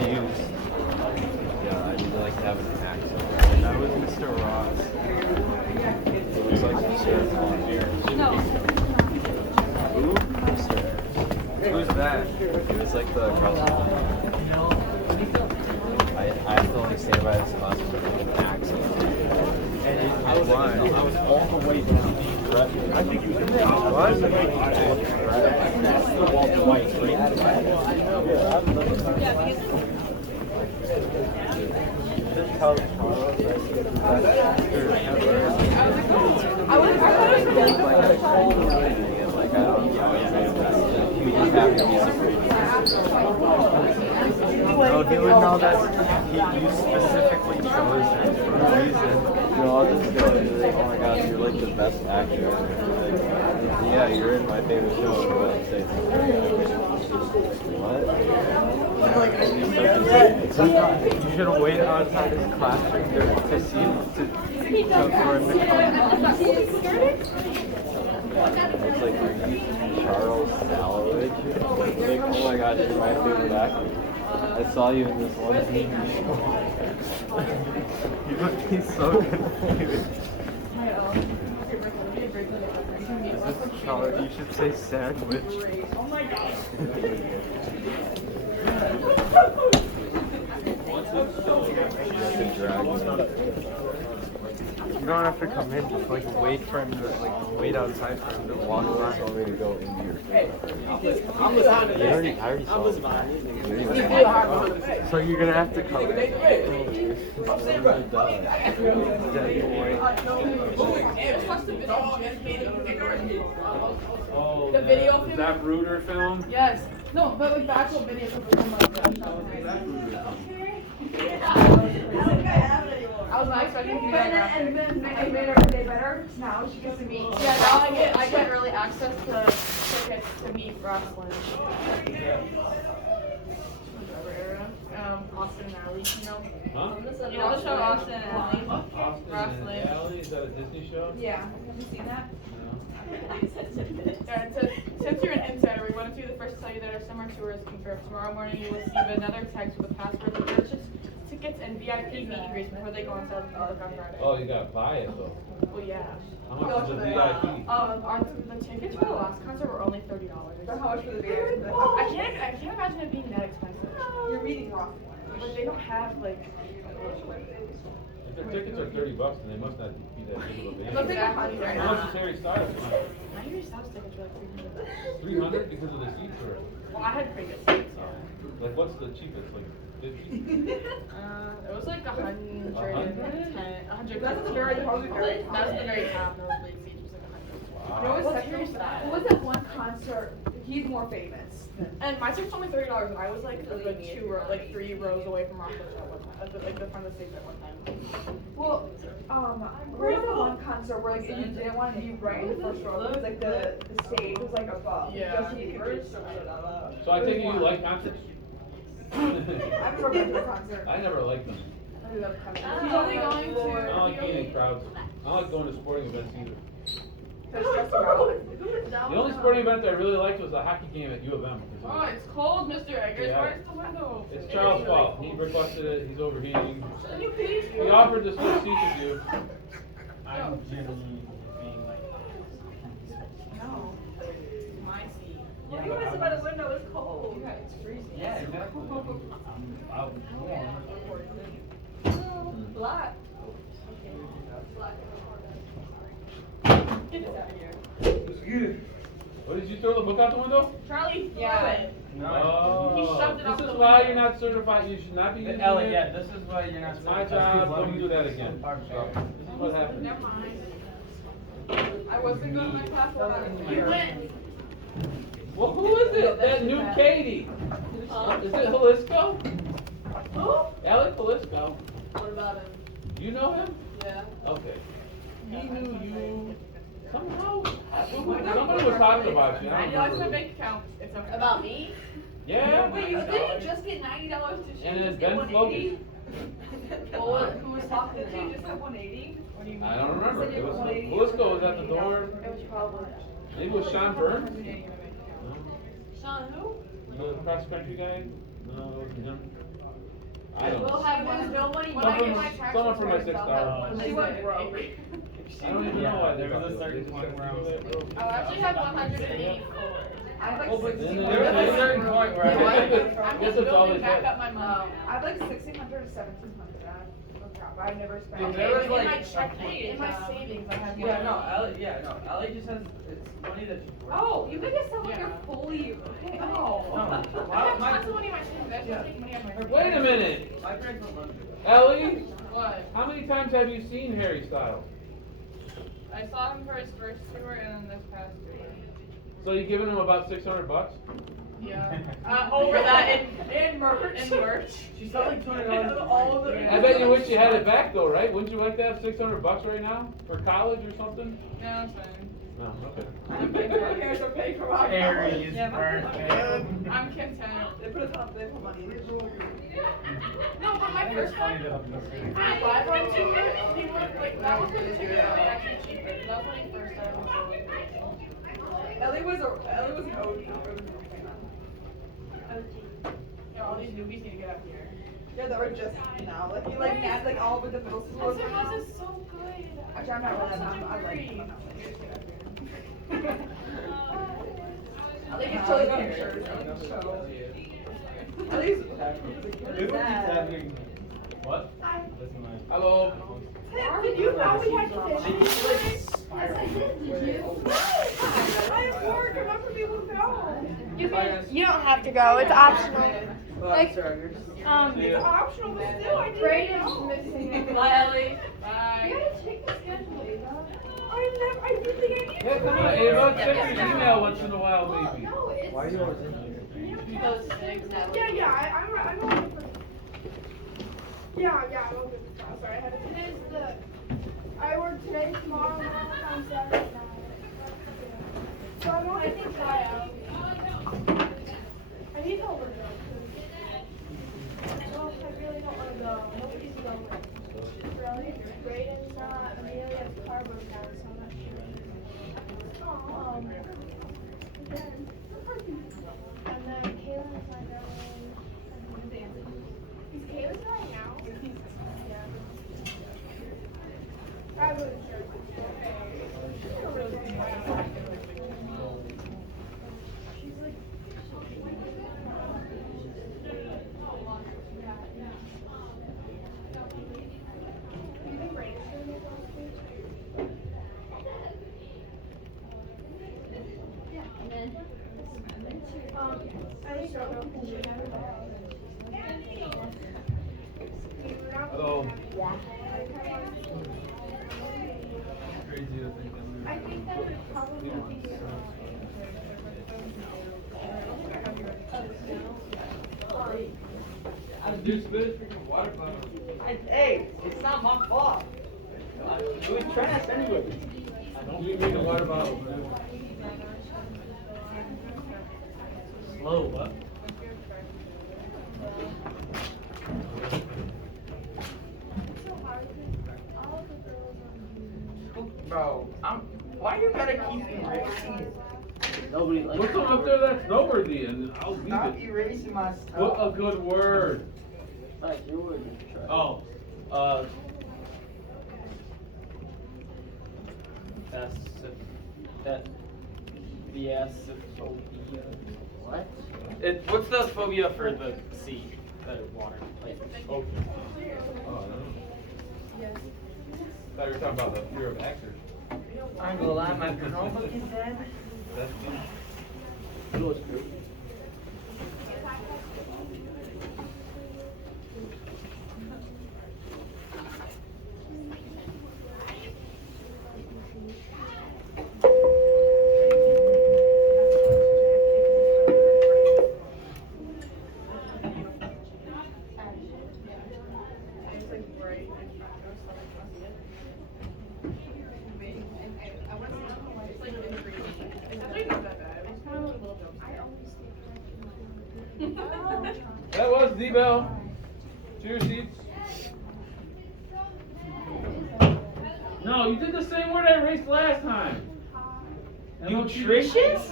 confused. Yeah, I really like having an accent. That was Mr. Ross. It looks like Mr. Who? Who's that? It was like the across the line. I have to only stand by this class with an accent. I was all the way down. I think you What? Walter White, right? Just tell Charles that he's the best actor ever. No, he would know that you specifically chose him for a reason. No, I'll just go and be like, oh my gosh, you're like the best actor ever. Like, yeah, you're in my favorite show. What? Say, what? You should wait outside his classroom to see for him to It's like, are you Charles Salowich? Like, oh my god, you're my favorite actor. I saw you in this one TV show. You would be so confused. Is this Charles? You should say sandwich. Oh my god. You don't have to come in, just like wait for him to wait outside for him to walk You by. want me to go into your face. I'm listening to I already saw it. So you're gonna have to come in. Oh, The video is film? that Bruder film? Yes. No, but like the actual video from I was not expecting to do that. And then I made her day better. Now she gets to meet. Yeah, now I get early access to tickets to meet Rosslyn. Austin and Ally, you know? Huh? You know the show Austin and Ally? Austin Roughly. and Ally? Is that a Disney show? Yeah. Have you seen that? Yeah, since you're an insider, we wanted to be the first to tell you that our summer tour is confirmed. Tomorrow morning you will receive another text with a password to purchase tickets and VIP meet and greets before they go on sale on Friday. Oh, you gotta buy it though. Well, yeah. How much is the VIP? The tickets for the last concert were only $30. So how much for the VIP? I can't imagine it being that expensive. You're meeting Ross. But they don't have like. If their tickets are $30, then they must not be that big of a But they band. got money right How much is now. Harry Styles? My Harry Styles tickets were like $300. 300 because of the seats or? Well, I had pretty good seats. Like what's the cheapest? Like 50? It was like 110, 100. That's the very That was the very top. Nosebleed seats was like 100. You know what's Harry Styles? Who was that one concert? He's more famous. And my ticket's only $30, and I was like a good 3 rows away from Rockland Show one time, like the front of the stage at one time. Well, where was the one concert where like if you didn't want to be right in the first row, it was like the stage was like above. Yeah. Justin Bieber's. So I think you like concerts? I've never been to a concert. I never liked them. He's only going I don't like being in crowds. I don't like going to sporting events either. The only sporting event I really liked was a hockey game at U of M. Oh, it's cold, Mr. Eggers. Yeah. Where's the window? It's Charles' fault. He requested it. He's overheating. Can you please? He offered to switch seats with you. I'm generally being like, No. My seat. Well, you guys by the window, it's cold. Yeah, it's freezing. yeah, exactly. I'm out warm. Black. Get it out of here. What, did you throw the book out the window? Charlie threw Yeah. it. Oh. He shoved it out This the is why window. you're not certified. You should not be using Ellie, it. yeah, this is why you're not. It's my job. Don't do that again. Part of the This is what happened. Never mind. I wasn't going to my class for that. You went. Well, who is it? That new Katie. Is it Jalisco? Who? Alec Jalisco? What about him? You know him? Yeah. Okay. He knew you somehow. Somebody was talking about you. I don't $90 in my remember. bank account. It's okay. About me? Yeah. Wait, you didn't just get $90 to shoot? And then Just get Ben 180? Well, who was talking Did you about? just have 180? What do you mean? I don't remember. It was $180. Jalisco was at the door. It was probably. Maybe it was Sean Burns. Sean who? The cross country guy? No, it wasn't him. I don't We'll know. have one. No money. When I Someone get my tax someone for my returns, I'll have one. She went broke. I don't even know why they There was got a certain this. point where I was like, I'll actually have 184. I have like oh, but 1600. there was a certain point where I'm I Guess just it's building always back like- up my money. I have like 1600 to 1700. I've never spent. Dude, Okay, there was but in like my checking, in my savings, I have. yeah, no, Allie just has, it's money that you work. Oh, you make it sound like Yeah. you're fully. Okay. No, Oh. I have my, tons of money in my savings. I just Yeah. take money out of my. Wait a minute, my parents don't love me. Ellie, What? how many times have you seen Harry Styles? I saw him for his first tour and then this past tour. So you giving him about $600? Yeah. Over that in merch. In merch. She's not like $200. All of the. I bet you wish you had it back though, right? Wouldn't you like to have $600 right now for college or something? No, it's fine. No, okay. I'm My content. parents are paying for my Harry college. is Yeah, my burnt. parents- I'm content. They put a ton of money. No, but my first time. I live on tour. He was like that was when the tickets were actually cheaper. That was when he first started. Ellie was an OG. Yeah, all these newbies need to get up here. Yeah, that were just now. Like you like nabbed like all with the middle school. This was is so good. Actually, I'm not really. I'm like. I think it's totally pictures of the show. At least. Look what's happening. What? That's my. Hello. Did you know we had to finish? Yes, I did. Did you? I have work. I'm not for people to know. You don't have to go. It's optional. It's optional, but still, I didn't know. missing. Bye, Ellie. You Bye. gotta check the schedule, Ava. I didn't think I needed Yeah, come on, Ava. Check your email once in a while, maybe. No, it's. Why are you always in here? Those things that. I'm only for. Yeah, I'm only for class. Sorry, I had to. It is I work today, tomorrow, and on Saturday night. So I won't, I think, try out. I need to overdose. Well, I really don't want to go. Nobody's going. Really? Brayden's not. Amelia has car broke down, so I'm not sure. And then Kaylin's not going. Is Kaylin going now? Yeah. I wasn't sure. She's like. Do you think Brayden's gonna be on stage? Yeah, and then. I just don't know who should have it. Hello. Crazy to think that I think that would probably be. Dude, spit a freaking water bottle. Hey, it's not my fault. It was trash anyway. You didn't mean the water bottle. Slow, what? Bro, why you gotta keep erasing it? Nobody likes Put something up there that's noteworthy and I'll leave Stop it. erasing my Put stuff. a good word. Like, your word is trash. Oh, Theasophobia. What? what's the phobia for the sea, the water? Oh. Oh, I don't know. Thought you were talking about the fear of actors. I ain't gonna lie, my Chromebook is dead. That's You know what's crazy? It's like bright and fun. It's like in green. It's actually not that bad. It's kind of like a little jump. That was D-Bell. Cheers, seats. No, you did the same word I erased last time. Nutritious?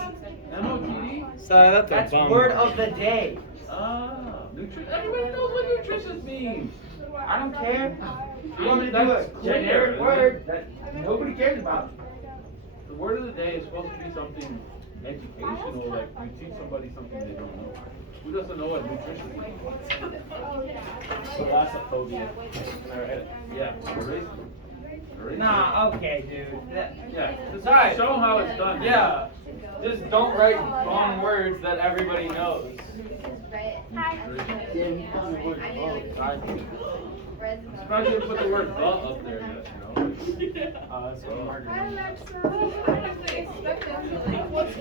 M-O-T-D? Sorry, That's word of the day. Ah, everybody knows what nutrition nutritious mean? I don't care. You want me to do a generic word that nobody cares about? The word of the day is supposed to be something educational, like you teach somebody something they don't know. Who doesn't know what nutrition means? Thalassophobia. Yeah, erase. Nah, okay, dude. Yeah, just Alright. show them how it's done. Yeah. Just don't write wrong words that everybody knows. Especially if you put the word "the" up there, you know. That's what Margaret. Hi, Alexa. What's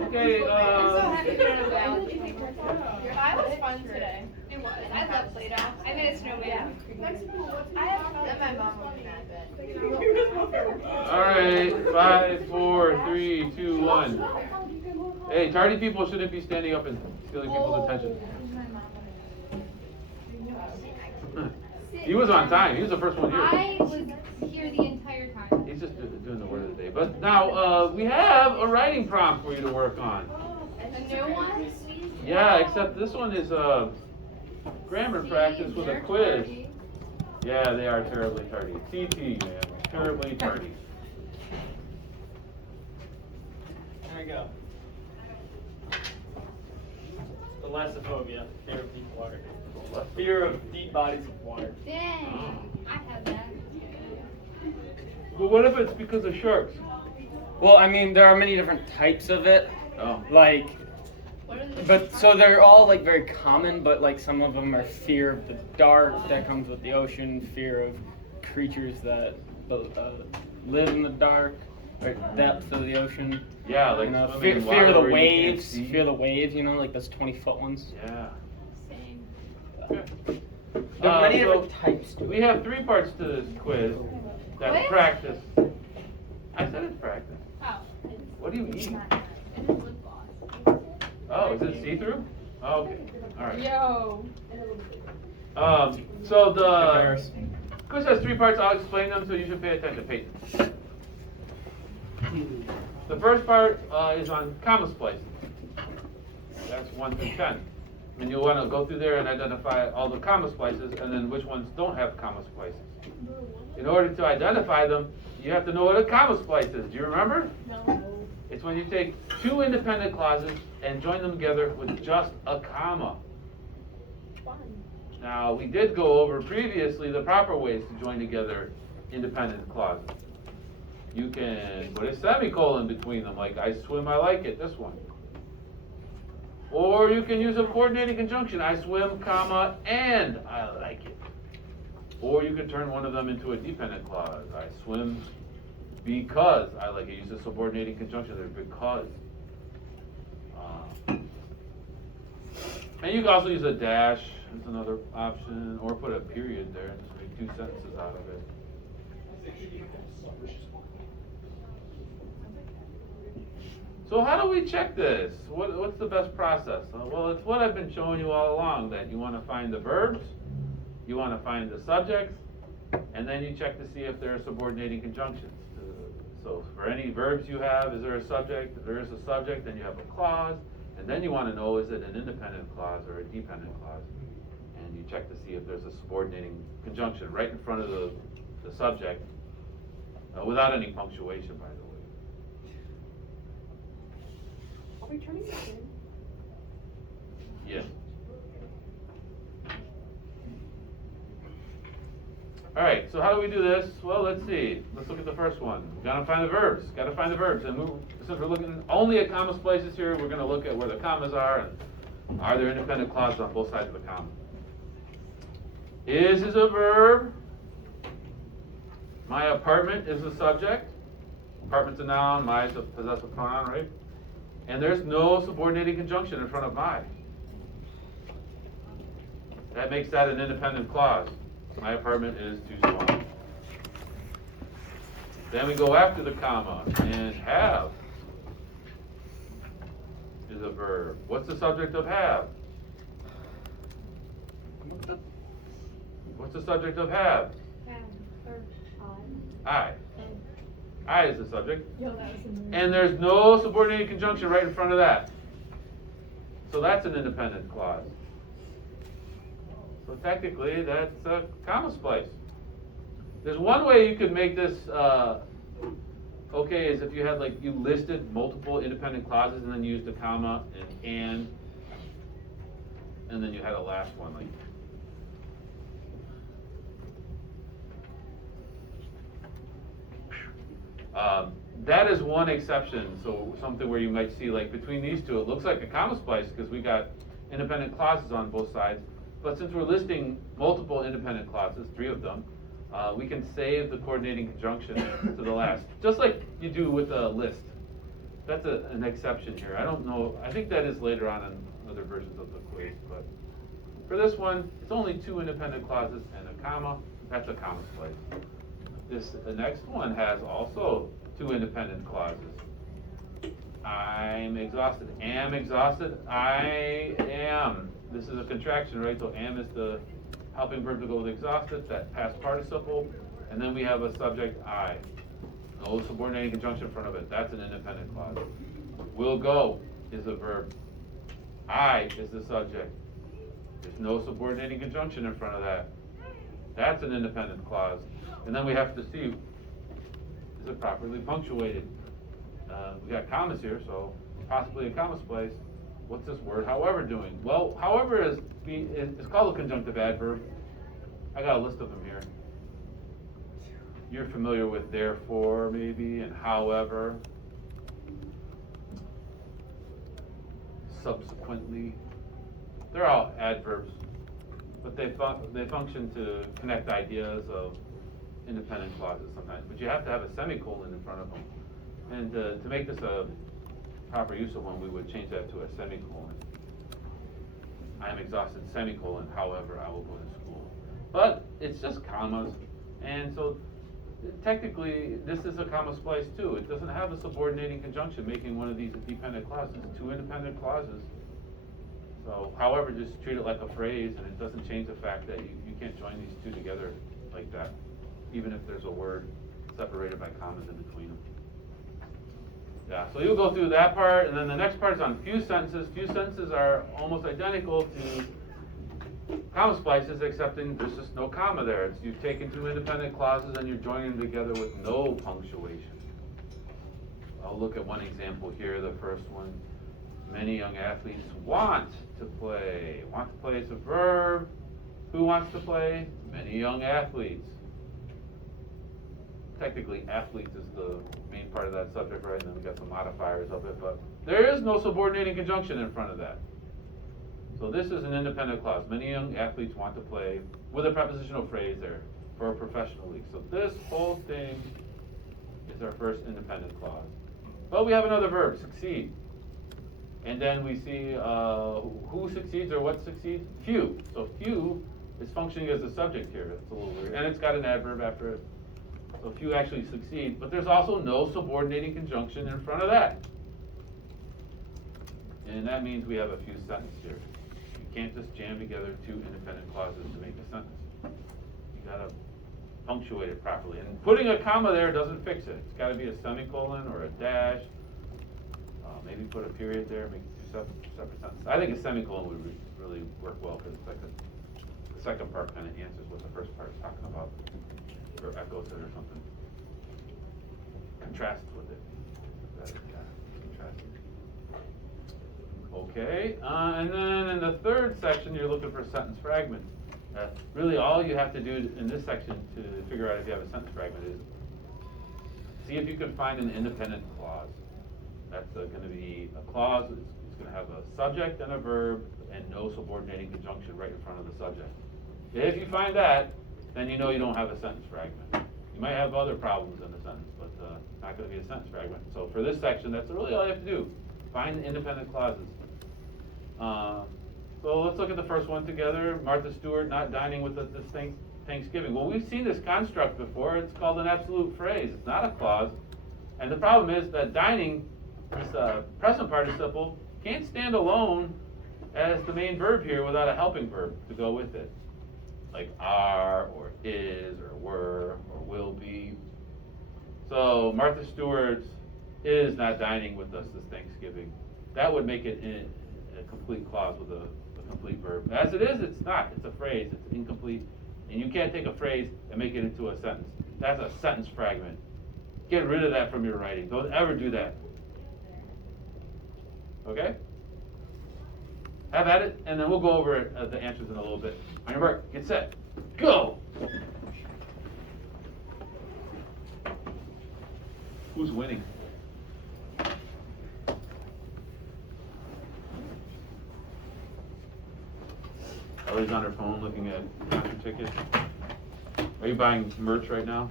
Okay, Mine was fun today. It was. I love Play-Doh. I made a snowman. I have my mom was mad, alright, 5, 4, 3, 2, 1. Hey, tardy people shouldn't be standing up and stealing people's attention. He was on time. He was the first one here. I was here the entire time. He's just doing the word of the day. But now, we have a writing prompt for you to work on. A new one? Yeah, except this one is grammar practice with a quiz. Yeah, they are terribly tardy. TT, man. Terribly tardy. There we go. Thalassophobia. Fear of deep water. Fear of deep bodies of water. Dang. I had that. But what if it's because of sharks? Well, I mean, there are many different types of it. Oh. Like, but so they're all like very common, but like some of them are fear of the dark that comes with the ocean, fear of creatures that live in the dark or depths of the ocean. Yeah, like You know, swimming fear, in fear of the water where you can't waves, see. fear of the waves. You know, like those 20-foot ones. Yeah. There are many so different types to it. we have 3 parts to this quiz. That's Quiz? practice. I said it's practice. Oh. What do you eat? And then lip gloss. Oh, is it see-through? Oh, okay. All right. Yo. So the quiz has 3 parts. I'll explain them, so you should pay attention. Pay. The first part is on comma splicing. That's 1 through 10. And you'll want to go through there and identify all the comma splices, and then which ones don't have comma splices. In order to identify them, you have to know what a comma splice is. Do you remember? No. It's when you take 2 independent clauses and join them together with just a comma. Now, we did go over previously the proper ways to join together independent clauses. You can put a semicolon between them, like I swim, I like it, this one. Or you can use a coordinating conjunction, I swim, comma, and I like it. Or you can turn one of them into a dependent clause, I swim because I like it. Use a subordinating conjunction there, because. And you can also use a dash, that's another option, or put a period there and just make 2 sentences out of it. So how do we check this? What's the best process? Well, it's what I've been showing you all along, that you want to find the verbs, you want to find the subjects, and then you check to see if there are subordinating conjunctions. So for any verbs you have, is there a subject? If there is a subject, then you have a clause, and then you want to know, is it an independent clause or a dependent clause? And you check to see if there's a subordinating conjunction right in front of the subject, without any punctuation, by the way. Are we turning this in? Yes. All right, so how do we do this? Well, let's see. Let's look at the first one. Gotta find the verbs. Gotta find the verbs. And since we're looking only at comma splices here, we're gonna look at where the commas are and are there independent clauses on both sides of the comma. Is a verb. My apartment is the subject. Apartment's a noun. My is a possessive pronoun, right? And there's no subordinating conjunction in front of my. That makes that an independent clause. My apartment is too small. Then we go after the comma, and have is a verb. What's the subject of have? What's the subject of have? I. I is the subject. And there's no subordinated conjunction right in front of that. So that's an independent clause. So technically, that's a comma splice. There's one way you could make this okay, is if you had like, you listed multiple independent clauses and then used a comma and then you had a last one like. That is one exception, so something where you might see like between these two, it looks like a comma splice because we got independent clauses on both sides. But since we're listing multiple independent clauses, 3 of them, we can save the coordinating conjunction to the last, just like you do with a list. That's an exception here. I don't know, I think that is later on in other versions of the quiz, but for this one, it's only 2 independent clauses and a comma. That's a comma splice. The next one has also 2 independent clauses. I'm exhausted. Am exhausted. I am. This is a contraction, right? So am is the helping verb to go with exhausted, that past participle, and then we have a subject I. No subordinating conjunction in front of it. That's an independent clause. Will go is a verb. I is the subject. There's no subordinating conjunction in front of that. That's an independent clause. And then we have to see, is it properly punctuated? We got commas here, so possibly a comma splice. What's this word however doing? Well, however is called a conjunctive adverb. I got a list of them here. You're familiar with therefore maybe, and however. Subsequently. They're all adverbs, but they function to connect ideas of independent clauses sometimes. But you have to have a semicolon in front of them. And to make this a proper use of one, we would change that to a semicolon. I am exhausted, semicolon, however, I will go to school. But it's just commas, and so technically this is a comma splice too. It doesn't have a subordinating conjunction making one of these a dependent clauses. 2 independent clauses. So however, just treat it like a phrase, and it doesn't change the fact that you can't join these 2 together like that, even if there's a word separated by commas in between them. Yeah, so you'll go through that part, and then the next part is on fused sentences. Fused sentences are almost identical to comma splices, except there's just no comma there. You've taken 2 independent clauses and you're joining them together with no punctuation. I'll look at one example here, the first one. Many young athletes want to play. Want to play is a verb. Who wants to play? Many young athletes. Technically, athletes is the main part of that subject, right? And then we got some modifiers of it, but there is no subordinating conjunction in front of that. So this is an independent clause. Many young athletes want to play with a prepositional phrase there for a professional league. So this whole thing is our first independent clause. But we have another verb, succeed. And then we see who succeeds or what succeeds? Few. So few is functioning as a subject here. It's a little weird. And it's got an adverb after it. So few actually succeed, but there's also no subordinating conjunction in front of that. And that means we have a fused sentence here. You can't just jam together 2 independent clauses to make a sentence. You gotta punctuate it properly. And putting a comma there doesn't fix it. It's gotta be a semicolon or a dash. Maybe put a period there, make 2 separate sentences. I think a semicolon would really work well, because it's like the second part kind of answers what the first part is talking about. Or echoes it or something. Contrasts with it. Contrast. Okay, and then in the third section, you're looking for sentence fragments. Really, all you have to do in this section to figure out if you have a sentence fragment is see if you can find an independent clause. That's going to be a clause. It's going to have a subject and a verb and no subordinating conjunction right in front of the subject. If you find that, then you know you don't have a sentence fragment. You might have other problems in the sentence, but not going to be a sentence fragment. So for this section, that's really all you have to do. Find independent clauses. So let's look at the first one together. Martha Stewart not dining with us this Thanksgiving. Well, we've seen this construct before. It's called an absolute phrase. It's not a clause. And the problem is that dining, this present participle, can't stand alone as the main verb here without a helping verb to go with it. Like are, or is, or were, or will be. So Martha Stewart is not dining with us this Thanksgiving. That would make it a complete clause with a complete verb. As it is, it's not. It's a phrase. It's incomplete. And you can't take a phrase and make it into a sentence. That's a sentence fragment. Get rid of that from your writing. Don't ever do that. Okay? Have at it, and then we'll go over the answers in a little bit. On your mark, get set, go! Who's winning? Ellie's on her phone looking at concert tickets. Are you buying merch right now?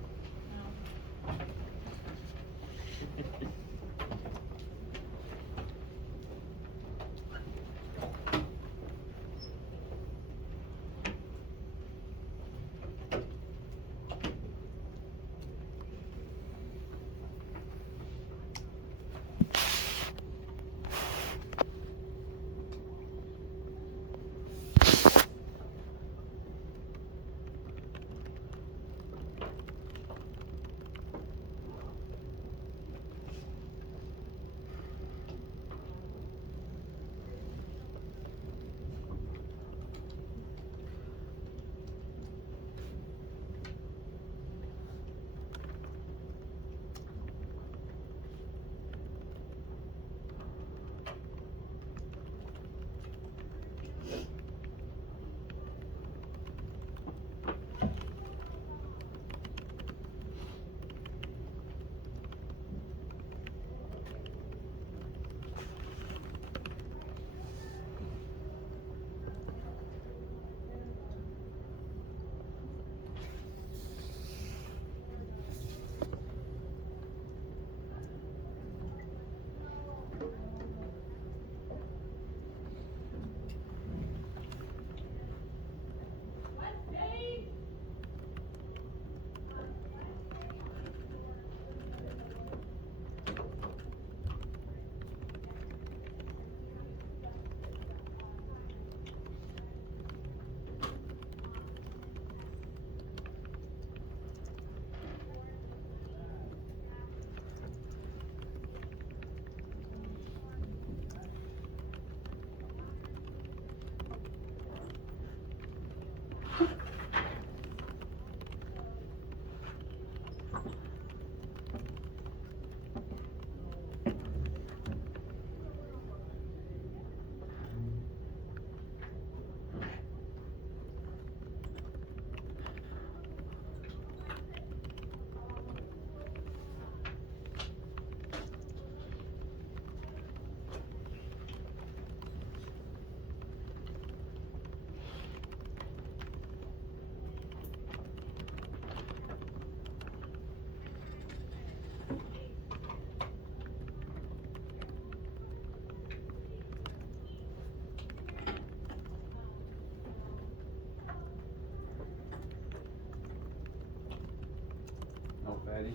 No fatty.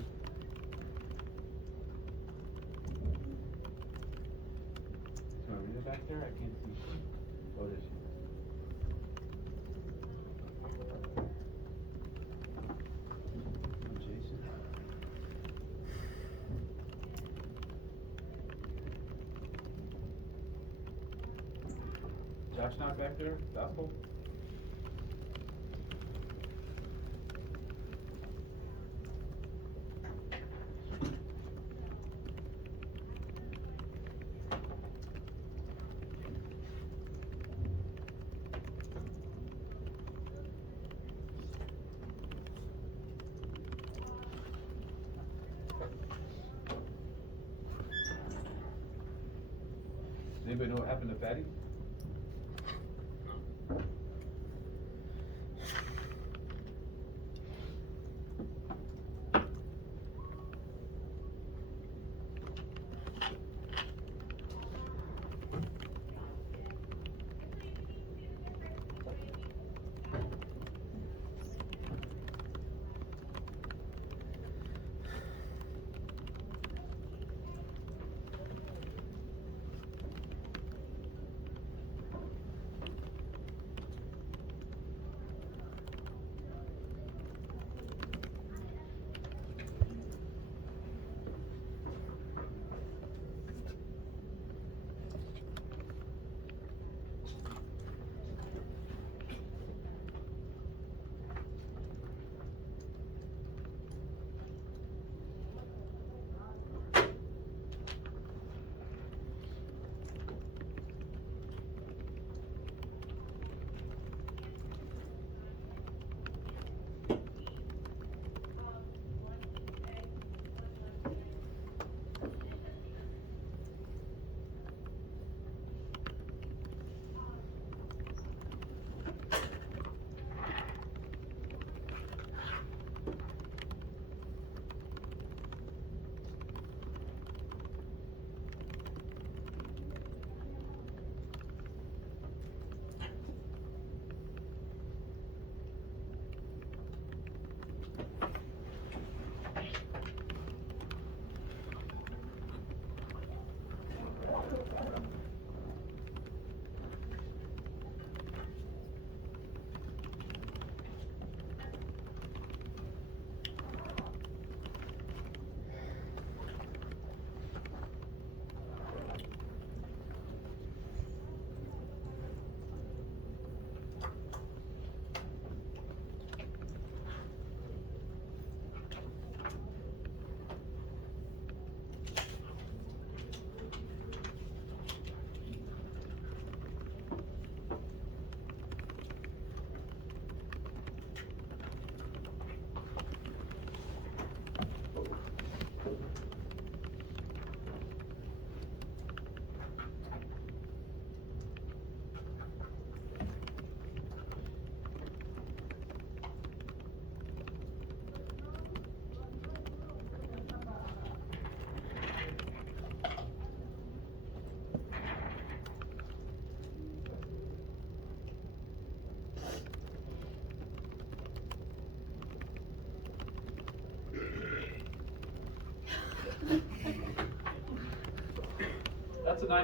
Is Marina back there? I can't see. Oh, there she is. Jason. Josh not back there? Gospel? Does anybody know what happened to Fatty?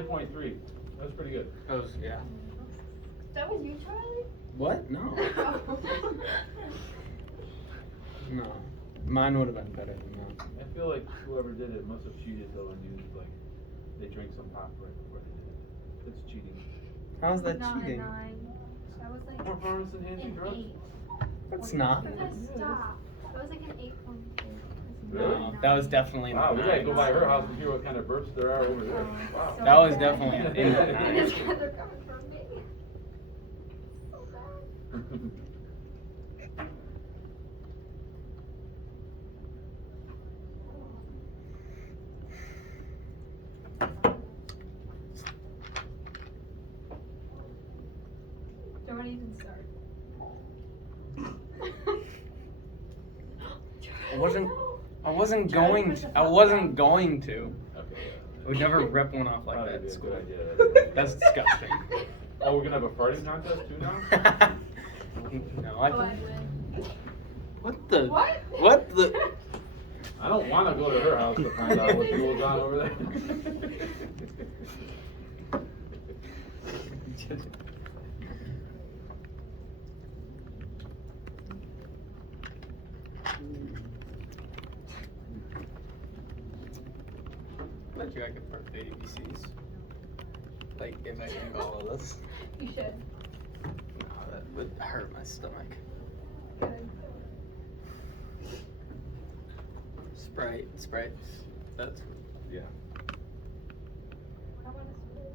9.3. That was pretty good. That was, yeah. That was you, Charlie? What? No. No. Mine would have been better than that. I feel like whoever did it must have cheated though and used like they drank some pop right before they did it. That's cheating. How is that Not a cheating? 9. That was like More pharmacists enhancing an drugs. 8. That's not. Stop. That was like an 8.2. Really? No, that was definitely Wow, not. we gotta go by her house and hear what kind of burps there are over there. Wow. That was definitely in the And nines. it's because they're coming from me. So bad. Don't even start. I wasn't going to. I wasn't going to. Okay. I would never rip one off like Probably that be at a school. good idea. That's disgusting. Oh, we're gonna have a farting contest too now? No, I Oh, I think. win. What the? What? What the? I don't wanna go to her house to find out what goes on over there. Bet you I could park the ABCs. Like, if I drink all of this. You should. No, that would hurt my stomach. Good. Sprite. That's. Yeah. I want to swim.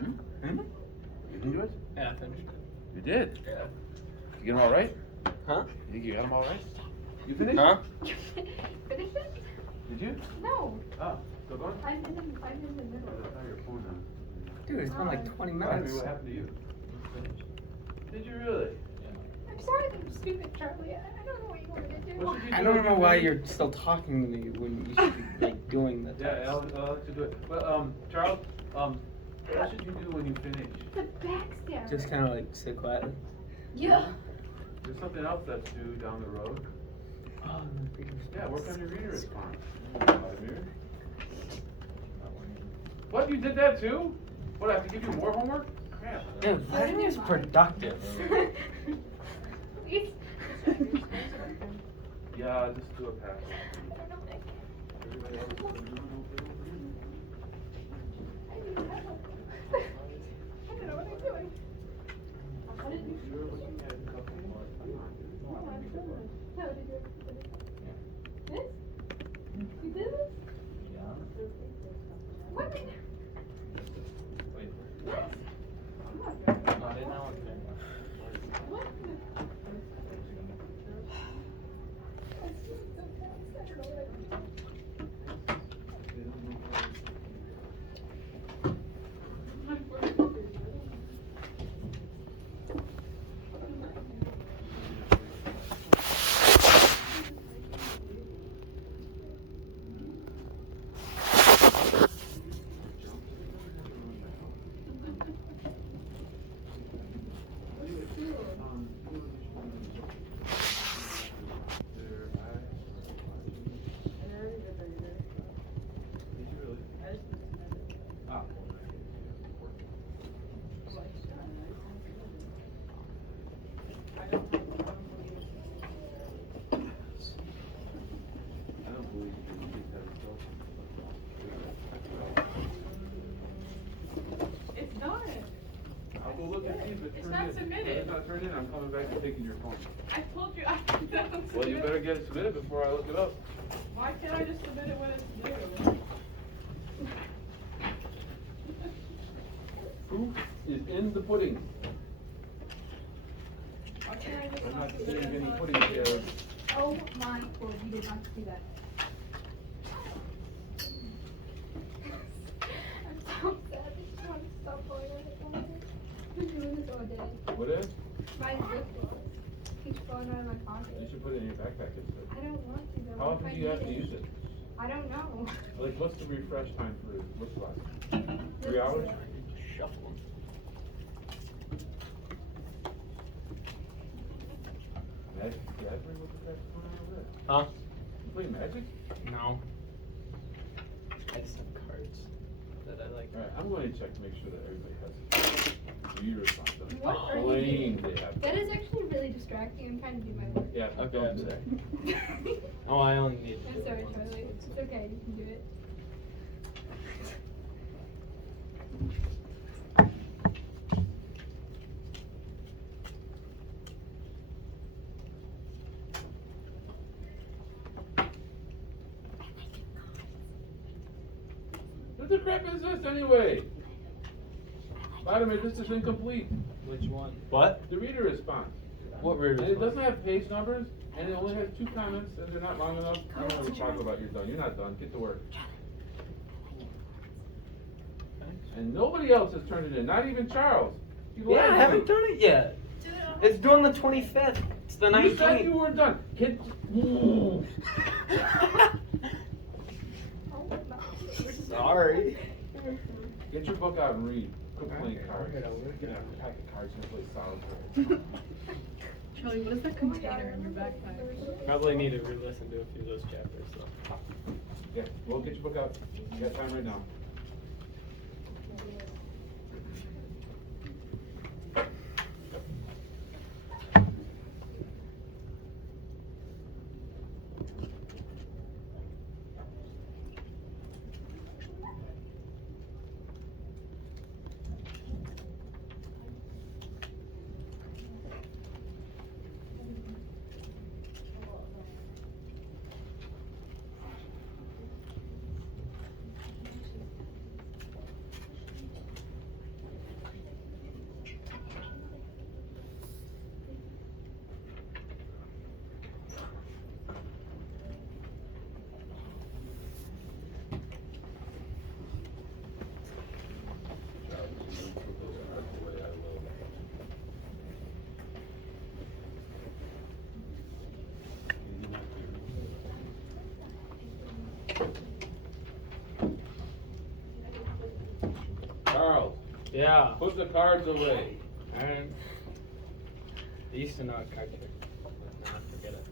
Hmm? You didn't do it? Yeah, I finished it. You did? Yeah. You get them all right? Huh? You think you got them all right? You finished? Huh? Finish it? Did you? No. Oh, still going? 5 minutes in the middle. I saw your phone on. Dude, it's been like 20 Why, minutes. what happened to you? Did you really? I'm sorry that I'm stupid, Charlie. I don't know what you wanted to do. What should you I do don't when know you why finish? you're still talking to me when you should be like doing the Yeah, text. I'll let you do it. Well, Charles, what should you do when you finish? The backstab. Just kind of like sit quietly. Yeah. There's something else that's due down the road. Oh, Yeah, work on your reader response. Vladimir. What, you did that too? What, I have to give you more homework? Crap. Dude, Vladimir's productive. Please. Yeah, just do a pass. Everybody else is doing okay over here? I don't know what I'm doing. How did you? You're looking at a couple more. No, did you? This? You did this? What? Wait. What? What? I don't believe you can keep that yourself. It's done. I'll go look and see if it's It's turned not in. submitted. If it's not turned in, I'm coming back and taking your phone. I told you I don't Well, you better get it submitted before I look it up. Why can't I just submit it when it's due? Proof is in the pudding. Why can't I just I'm not not submit seeing it any until pudding it's due? there. Oh my, well, you did not do that. I'm so sad. I just want to stop going on it. I've been doing this all day. What is? My lip gloss keeps falling out of my You pocket. should put it in your backpack instead. I don't want to though. How What if often I do you have to need use it? I don't know. Like, what's the refresh time for which class? 3 hours? Shuffle. Magic Gathering? What the heck's going on over there? Huh? You play Magic? No. I just have cards that I like. Alright, I'm going to check to make sure that everybody has reader response. What are you Claim doing? they have. That is actually really distracting. I'm trying to do my work. Yeah, Okay, don't I'm do sorry. that. Oh, I only need. I'm sorry, Charlie. It's okay. You can do it. What the crap is this anyway? Vladimir, this is incomplete. Which one? What? The reader response. What reader And it response? doesn't have page numbers, and it only has 2 comments, and they're not long enough. I don't want to talk about you're done. You're not done. Get to work. And nobody else has turned it in, not even Charles. He Yeah, lied I to haven't me. done it yet. It's due on the 25th. It's the You said you 19th. were done. Get. Sorry. Get your book out and read. Quit playing cards. Alright, I'll look it Get up. a pack of cards and play solitaire. Charlie, what is that container in your backpack? Probably need to re-listen to a few of those chapters. So. Yeah, well, get your book out. You got time right now. Yeah. Put the cards away. Alright. I used to know a card trick. But now I forget it.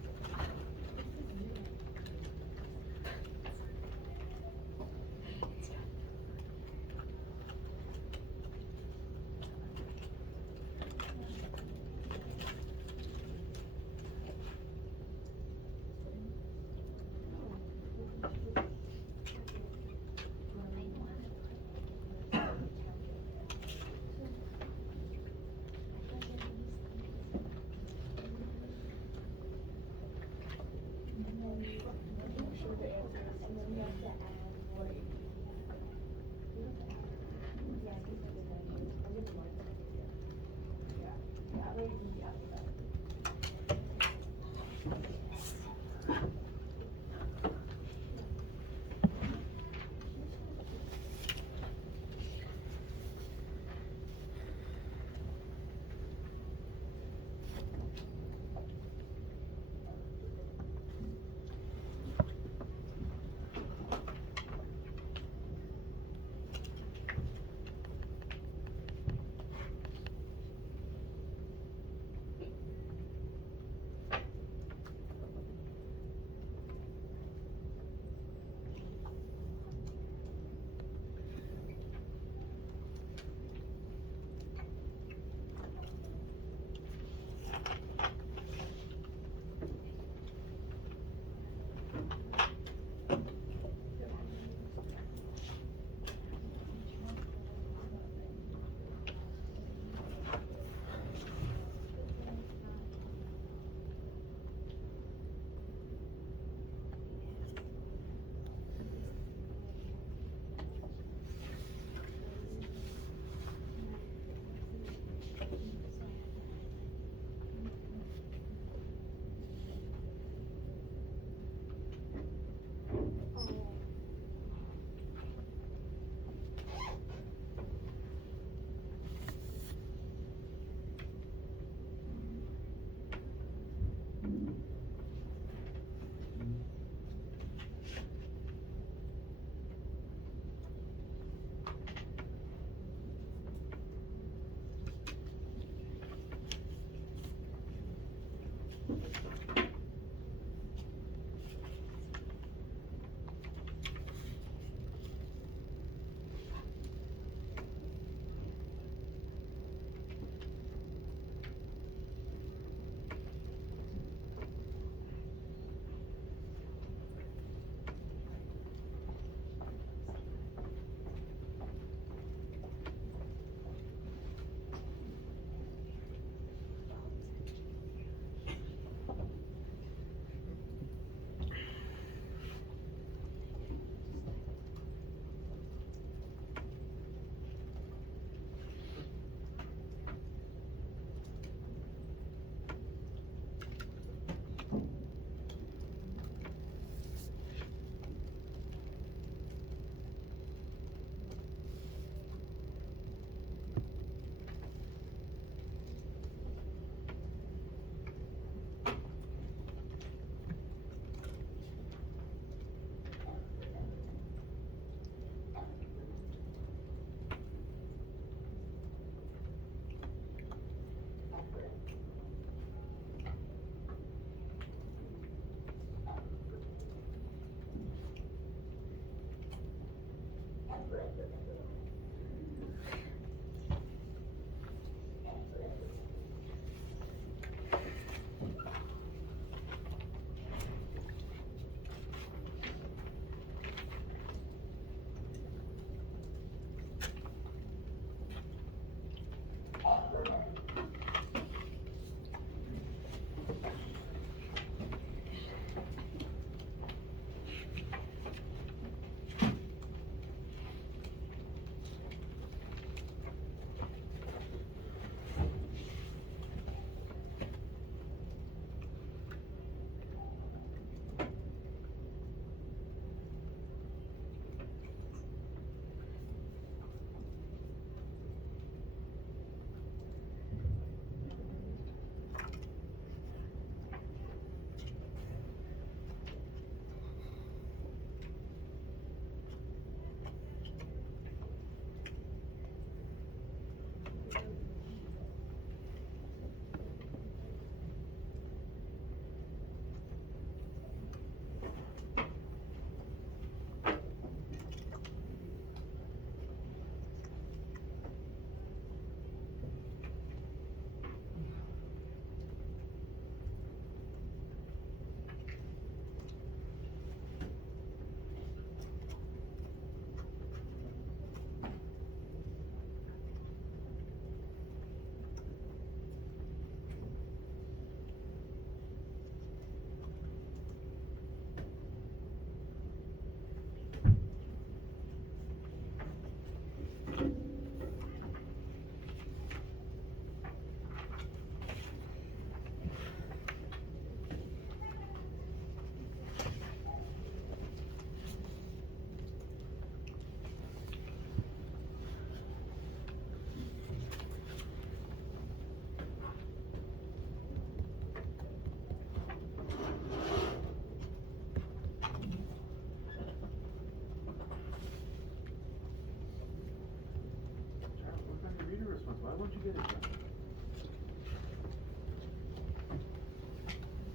Why won't you get it done?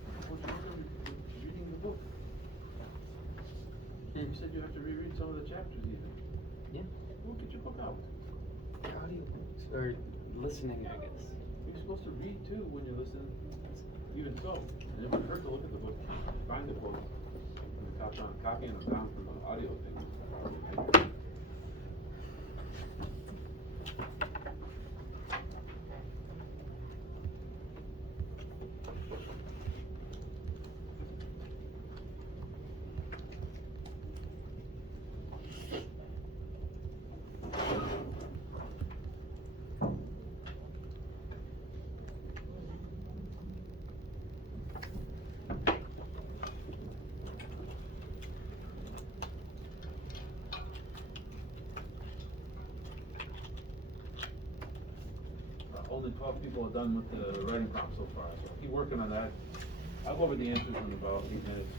Why won't you get it reading the book? You said you have to reread some of the chapters even. Yeah. Well, get your book out. Audiobooks or listening, I guess. You're supposed to read too when you're listening. Even so, and it would hurt to look at the book, find the quotes, and copying them down from the audio thing. Only 12 people are done with the writing prompt so far, so keep working on that. I'll go over the answers in about 8 minutes.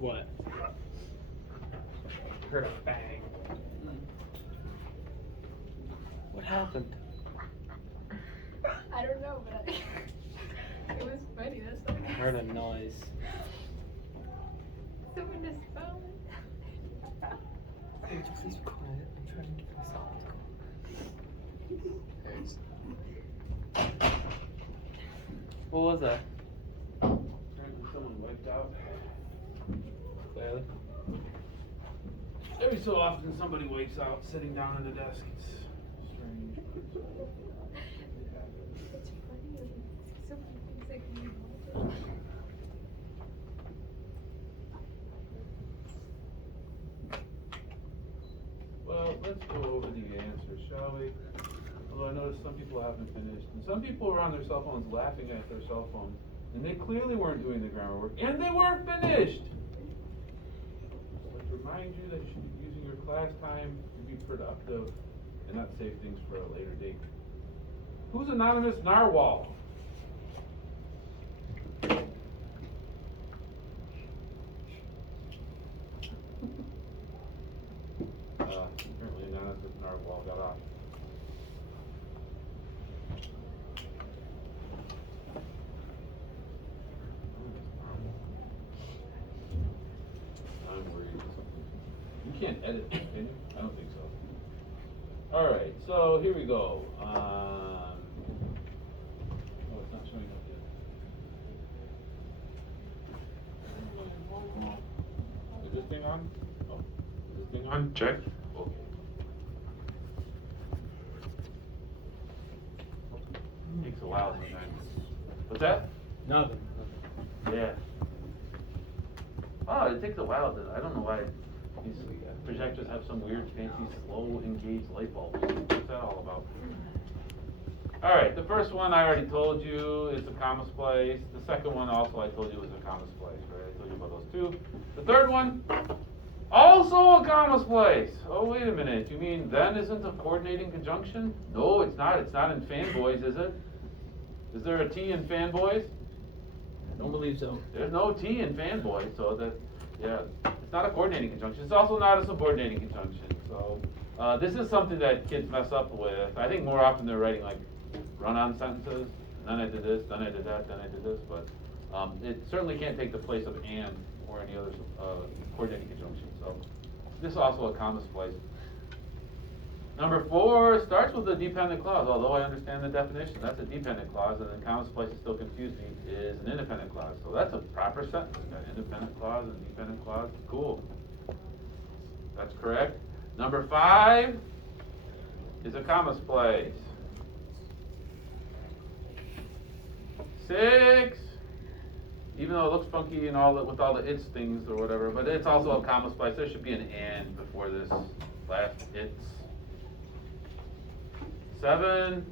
What? Heard a bang. What happened? I don't know, but it was funny. That's I something. heard a noise. Someone just fell. Would you please be quiet? I'm trying to get this off. What was that? Apparently someone wiped out. Clearly. Every so often somebody wakes out sitting down at a desk. It's strange. It's funny. So many things I can do. Well, let's go over the answers, shall we? Although I noticed some people haven't finished. And some people were on their cell phones laughing at their cell phones. And they clearly weren't doing the grammar work. And they weren't finished! I'd like to remind you that you should be using your class time to be productive and not save things for a later date. Who's Anonymous Narwhal? Apparently Anonymous Narwhal got off. I'm worried. You can't edit, can you? I don't think so. Alright, so here we go. Oh, it's not showing up yet. Is this thing on? Oh, is this thing on? Check. Okay. Takes a while sometimes. What's that? Nothing. Yeah. Oh, it takes a while to, I don't know why these projectors have some weird fancy slow engaged light bulbs. What's that all about? Alright, the first one I already told you is the comma splice. The second one also I told you was a comma splice, right? I told you about those two. The third one, also a comma splice. Oh, wait a minute. You mean then isn't a coordinating conjunction? No, it's not. It's not in fanboys, is it? Is there a T in fanboys? Don't believe so. There's no T in fanboy, so that, yeah, it's not a coordinating conjunction. It's also not a subordinating conjunction. So this is something that kids mess up with. I think more often they're writing like run-on sentences. Then I did this, then I did that, then I did this. But it certainly can't take the place of and or any other coordinating conjunction. So this is also a comma splice. Number 4 starts with a dependent clause, although I understand the definition. That's a dependent clause, and then comma splice is still confusing, is an independent clause. So that's a proper sentence. We've got independent clause and dependent clause. Cool. That's correct. Number 5 is a comma splice. 6, even though it looks funky and all that with all the its things or whatever, but it's also a comma splice. There should be an and before this last its. 7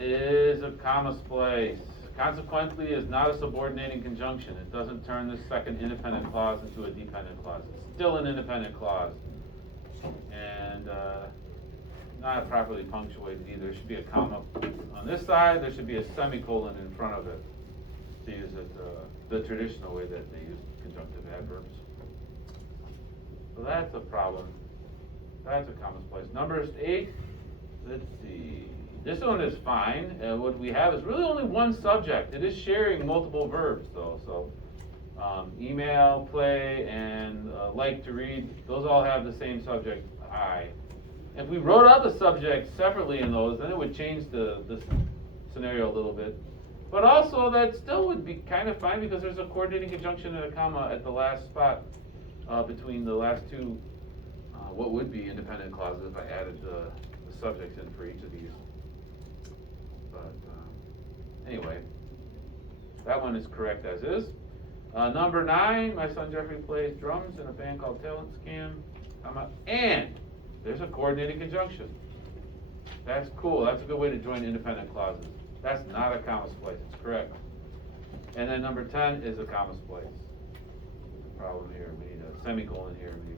is a comma splice. Consequently, is not a subordinating conjunction. It doesn't turn this second independent clause into a dependent clause. It's still an independent clause. And not properly punctuated either. There should be a comma on this side. There should be a semicolon in front of it to use it the traditional way that they use conjunctive adverbs. So that's a problem. That's a comma splice. Number 8. Let's see. This one is fine. What we have is really only one subject. It is sharing multiple verbs, though. So, email, play, and like to read. Those all have the same subject, I. If we wrote out the subject separately in those, then it would change the scenario a little bit. But also, that still would be kind of fine because there's a coordinating conjunction and a comma at the last spot between the last two. What would be independent clauses if I added the subjects in for each of these. But anyway, that one is correct as is. Number 9, my son Jeffrey plays drums in a band called Talent Scam. And there's a coordinating conjunction. That's cool. That's a good way to join independent clauses. That's not a comma splice. It's correct. And then number 10 is a comma splice. Problem here. We need a semicolon here maybe.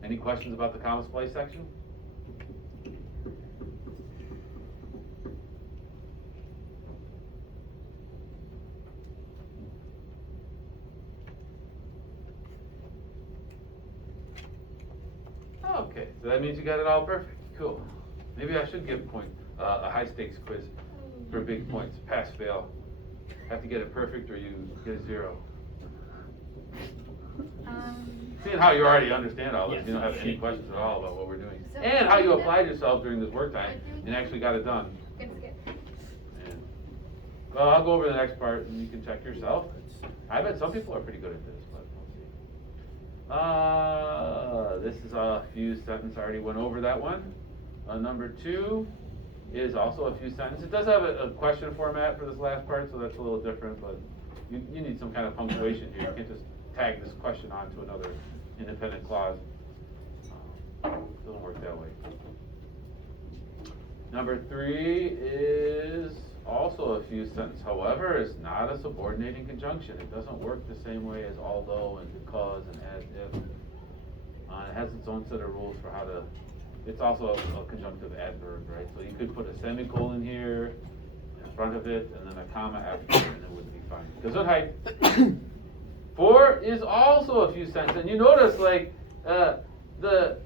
Any questions about the comma splice section? Okay, so that means you got it all perfect. Cool. Maybe I should give a high stakes quiz for big points. Pass, fail. Have to get it perfect or you get a 0. Seeing how you already understand all this, you don't have any questions at all about what we're doing. And how you applied yourself during this work time and actually got it done. And, well, I'll go over the next part and you can check yourself. I bet some people are pretty good at this, but we'll see. This is a fused sentence. I already went over that one. Number 2 is also a fused sentence. It does have a question format for this last part, so that's a little different, but you need some kind of punctuation here. You can't just tag this question onto another independent clause. Doesn't work that way. Number 3 is also a fused sentence. However, it's not a subordinating conjunction. It doesn't work the same way as although and because and as if. It has its own set of rules for how to. It's also a conjunctive adverb, right? So you could put a semicolon here in front of it, and then a comma after it, and it would be fine. Gesundheit. 4 is also a fused sentence, and you notice like the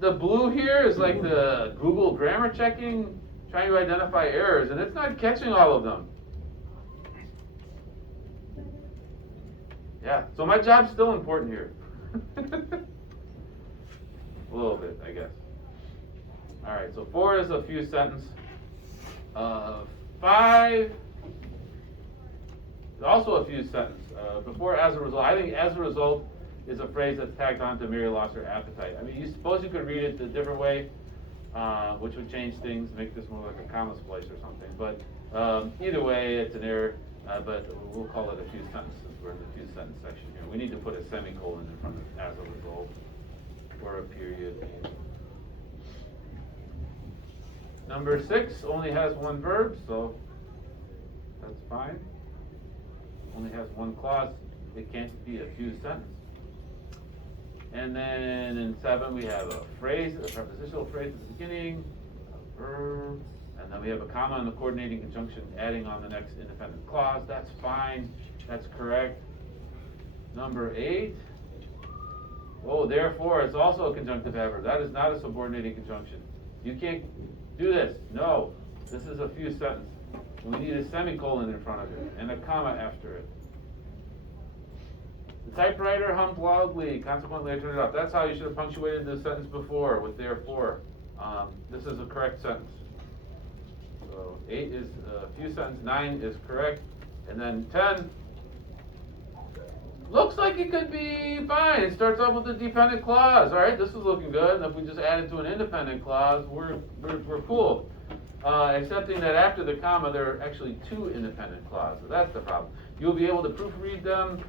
blue here is like the Google grammar checking, trying to identify errors, and it's not catching all of them. Yeah, so my job's still important here. A little bit, I guess. All right, so 4 is a fused sentence. 5 is also a fused sentence. Before as a result, I think as a result is a phrase that's tagged on to Mary lost her appetite. I mean, you suppose you could read it a different way, which would change things, make this more like a comma splice or something. But either way, it's an error. But we'll call it a fused sentence since we're in the fused sentence section here. We need to put a semicolon in front of as a result or a period. Number 6 only has one verb, so that's fine. Only has one clause. It can't be a fused sentence. And then in 7 we have a phrase, a prepositional phrase at the beginning, a verb, and then we have a comma and the coordinating conjunction adding on the next independent clause. That's fine. That's correct. Number 8. Oh, therefore, it's also a conjunctive adverb. That is not a subordinating conjunction. You can't do this. No. This is a fused sentence. We need a semicolon in front of it and a comma after it. The typewriter hummed loudly. Consequently, I turned it off. That's how you should have punctuated the sentence before with therefore. This is a correct sentence. So 8 is a fused sentence. 9 is correct. And then 10 looks like it could be fine. It starts off with a dependent clause. All right, this is looking good. And if we just add it to an independent clause, we're cool. Excepting that after the comma, there are actually 2 independent clauses. That's the problem. You'll be able to proofread them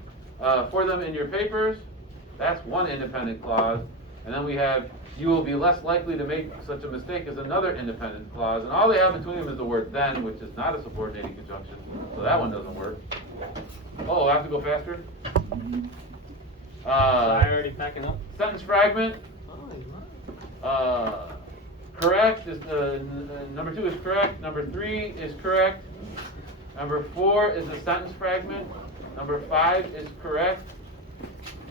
for them in your papers. That's one independent clause. And then we have, you will be less likely to make such a mistake as another independent clause. And all they have between them is the word then, which is not a subordinating conjunction. So that one doesn't work. Oh, I have to go faster? I already packing up. Sentence fragment. Correct is number 2 is correct. Number 3 is correct. Number 4 is a sentence fragment. Number 5 is correct.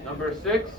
Number 6